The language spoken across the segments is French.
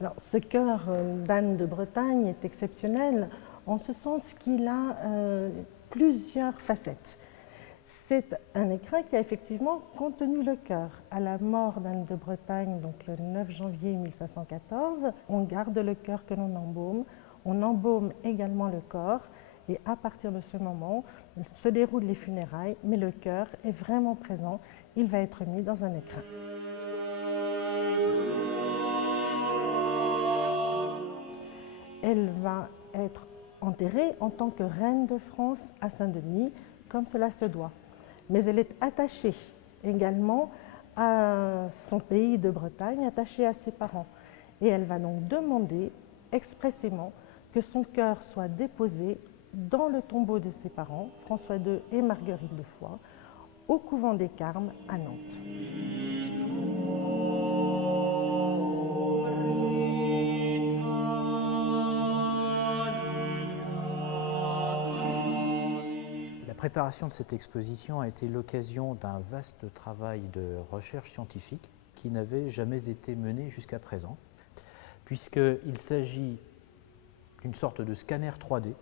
Alors, ce chœur d'Anne de Bretagne est exceptionnel en ce sens qu'il a plusieurs facettes. C'est un écrin qui a effectivement contenu le chœur. À la mort d'Anne de Bretagne, donc le 9 janvier 1514, on garde le chœur que l'on embaume. On embaume également le corps et à partir de ce moment se déroulent les funérailles, mais le chœur est vraiment présent. Il va être mis dans un écrin. Elle va être enterrée en tant que reine de France à Saint-Denis, comme cela se doit. Mais elle est attachée également à son pays de Bretagne, attachée à ses parents. Et elle va donc demander expressément que son cœur soit déposé dans le tombeau de ses parents, François II et Marguerite de Foix, au couvent des Carmes à Nantes. La préparation de cette exposition a été l'occasion d'un vaste travail de recherche scientifique qui n'avait jamais été mené jusqu'à présent, puisqu'il s'agit d'une sorte de scanner 3D,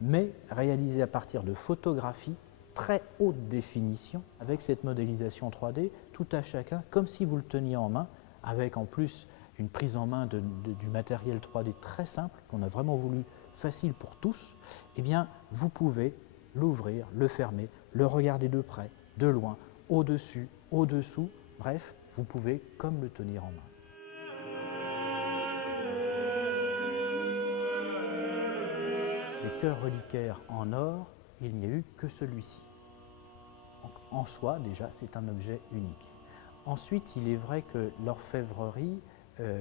mais réalisé à partir de photographies très haute définition, avec cette modélisation 3D, tout à chacun, comme si vous le teniez en main, avec en plus une prise en main du matériel 3D très simple, qu'on a vraiment voulu facile pour tous, eh bien, vous pouvez l'ouvrir, le fermer, le regarder de près, de loin, au-dessus, au-dessous, bref, vous pouvez comme le tenir en main. Des cœurs reliquaires en or, il n'y a eu que celui-ci. En soi, déjà, c'est un objet unique. Ensuite, il est vrai que l'orfèvrerie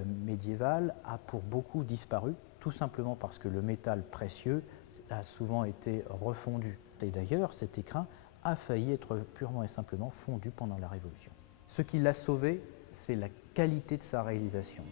médiévale a pour beaucoup disparu, tout simplement parce que le métal précieux a souvent été refondu. Et d'ailleurs, cet écrin a failli être purement et simplement fondu pendant la Révolution. Ce qui l'a sauvé, c'est la qualité de sa réalisation.